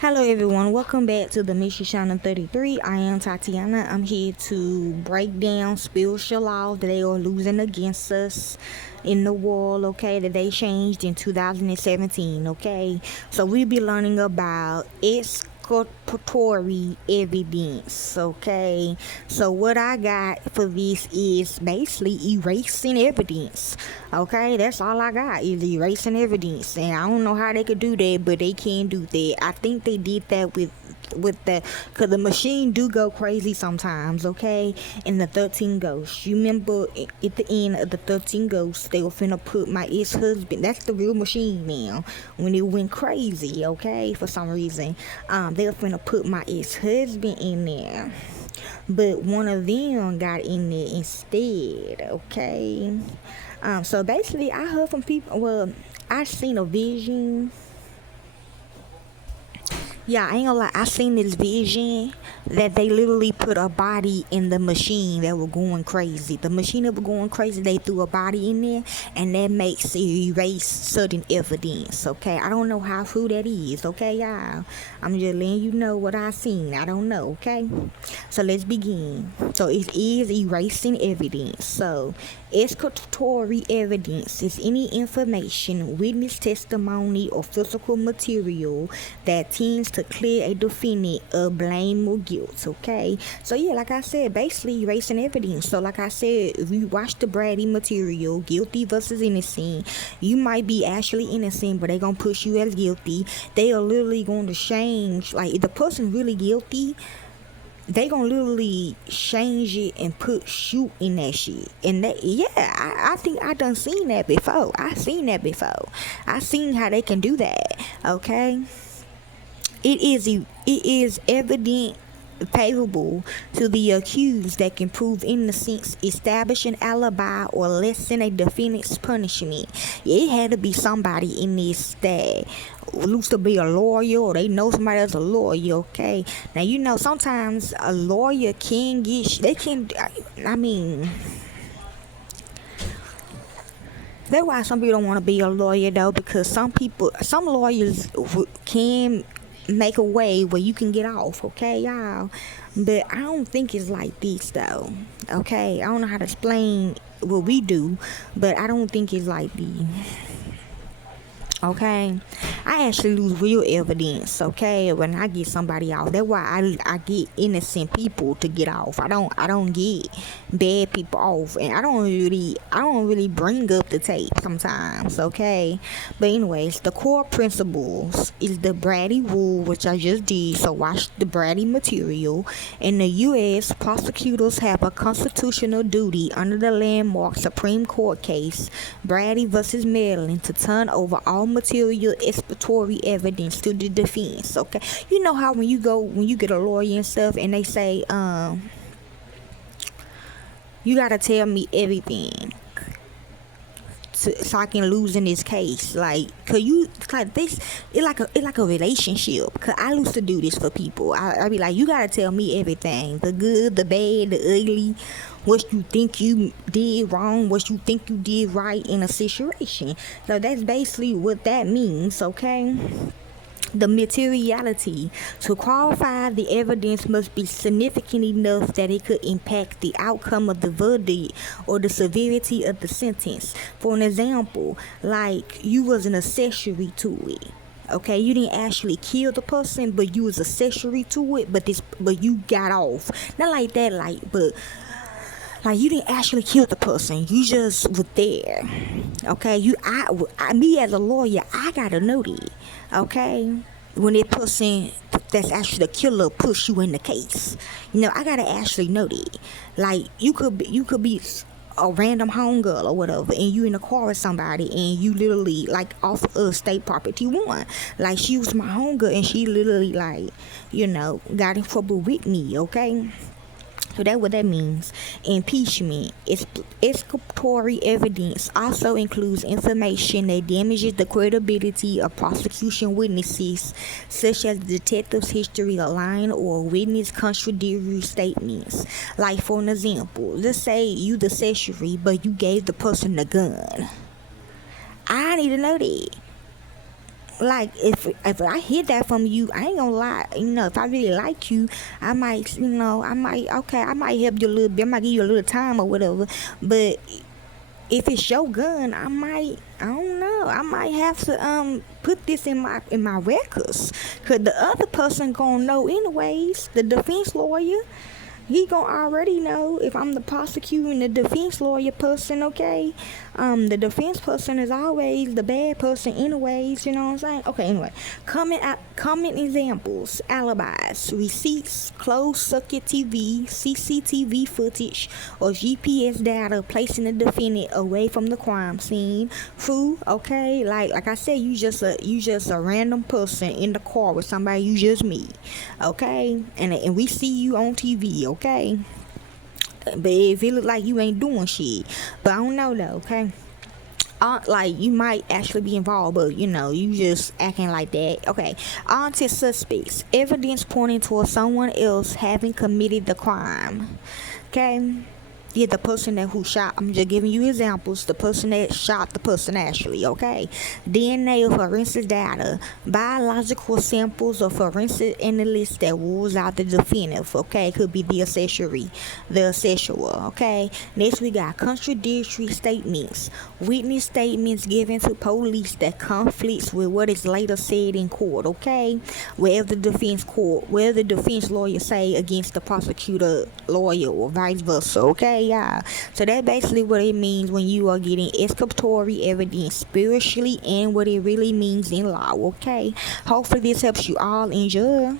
Hello everyone, welcome back to the Miss Shana 33. I am Tatiana. I'm here to break down spiritual laws that they are losing against us in the world, okay, that they changed in 2017, okay. So we'll be learning about exculpatory evidence, okay. So what I got for this is basically erasing evidence, okay. That's all I got is erasing evidence, and I don't know how they could do that, but they can do that. I think they did that with that because the machine do go crazy sometimes, okay. And the 13 ghosts, you remember at the end of the 13 ghosts they were finna put my ex-husband, that's the real machine now, when it went crazy, okay, for some reason they were finna put my ex-husband in there, but one of them got in there instead, okay. So basically I heard from people, well, I seen a vision. Yeah, I ain't gonna lie. I seen this vision that they literally put a body in the machine that was going crazy. The machine that was going crazy, they threw a body in there, and that makes it erase certain evidence. Okay, I don't know how true that is. Okay, y'all. I'm just letting you know what I seen. I don't know. Okay, so let's begin. So it is erasing evidence. So exculpatory evidence is any information, witness testimony, or physical material that tends to clear a defendant of blame or guilt, okay? So yeah, like I said, basically erasing evidence. So like I said, if you watch the Brady material, guilty versus innocent, you might be actually innocent, but they're gonna push you as guilty. They are literally going to change, like if the person really guilty, they gonna literally change it and put shoot in that shit. And that, yeah, I think I done seen that before. I seen that before. I seen how they can do that. Okay, it is evident favorable to the accused that can prove innocence, establish an alibi, or lessen a defendant's punishment. Yeah, it had to be somebody in this that used to be a lawyer, or they know somebody that's a lawyer, okay? Now, you know, sometimes a lawyer can get, they can, I mean, that's why some people don't want to be a lawyer, though, because some lawyers can make a way where you can get off, okay, y'all? But I don't think it's like this, though, okay? I don't know how to explain what we do, but I don't think it's like this. Okay, I actually lose real evidence. Okay, when I get somebody off, that's why I get innocent people to get off. I don't get bad people off, and I don't really bring up the tape sometimes. Okay, but anyways, the core principles is the Brady rule, which I just did. So watch the Brady material. In the U.S., prosecutors have a constitutional duty under the landmark Supreme Court case Brady versus Maryland to turn over all material exculpatory evidence to the defense. Okay, you know how when you get a lawyer and stuff, and they say, you gotta tell me everything so I can lose in this case. Like, cause you like this, it like a relationship. Cause I used to do this for people. I be like, you gotta tell me everything, the good, the bad, the ugly, what you think you did wrong, what you think you did right in a situation. So that's basically what that means, okay? The materiality. To qualify, the evidence must be significant enough that it could impact the outcome of the verdict or the severity of the sentence. For an example, like you was an accessory to it. Okay, you didn't actually kill the person, but you was accessory to it. But you got off. Not like that, like you didn't actually kill the person, you just were there. Okay, me as a lawyer, I gotta know that. Okay, when that person that's actually the killer push you in the case, I gotta actually know that. Like you could be a random homegirl or whatever, and you in a car with somebody, and you literally like off of state property one. Like she was my homegirl, and she literally like got in trouble with me. Okay. So that's what that means. Impeachment. Exculpatory evidence also includes information that damages the credibility of prosecution witnesses, such as the detective's history of lying or witness contradictory statements. Like, for an example, let's say you the accessory, but you gave the person the gun. I need to know that. like if I hear that from you, I ain't gonna lie. If I really like you, I might, I might help you a little bit. I might give you a little time or whatever. But if it's your gun, I don't know. I might have to put this in my records, cause the other person gonna know anyways. The defense lawyer, he gonna already know if I'm the prosecutor and the defense lawyer person, okay? The defense person is always the bad person anyways, you know what I'm saying? Okay, anyway. Common examples: alibis, receipts, closed circuit TV, CCTV footage, or GPS data placing the defendant away from the crime scene. True, okay? Like I said, you just a random person in the car with somebody you just meet, okay? And we see you on TV, okay? But if it look like you ain't doing shit, but I don't know though, okay? Like you might actually be involved, but you just acting like that. Okay, on to suspects. Evidence pointing towards someone else having committed the crime. Okay. Yeah, the person who shot. I'm just giving you examples. The person that shot the person actually. Okay. DNA or forensic data, biological samples or forensic analysts that rules out the definitive. Okay, could be the accessory, the accessory. Okay. Next we got contradictory statements, witness statements given to police that conflicts with what is later said in court. Okay, where the defense lawyer say against the prosecutor lawyer or vice versa. Okay. Yeah, so that basically what it means when you are getting exculpatory evidence spiritually and what it really means in law. Okay, hopefully this helps you all. Enjoy.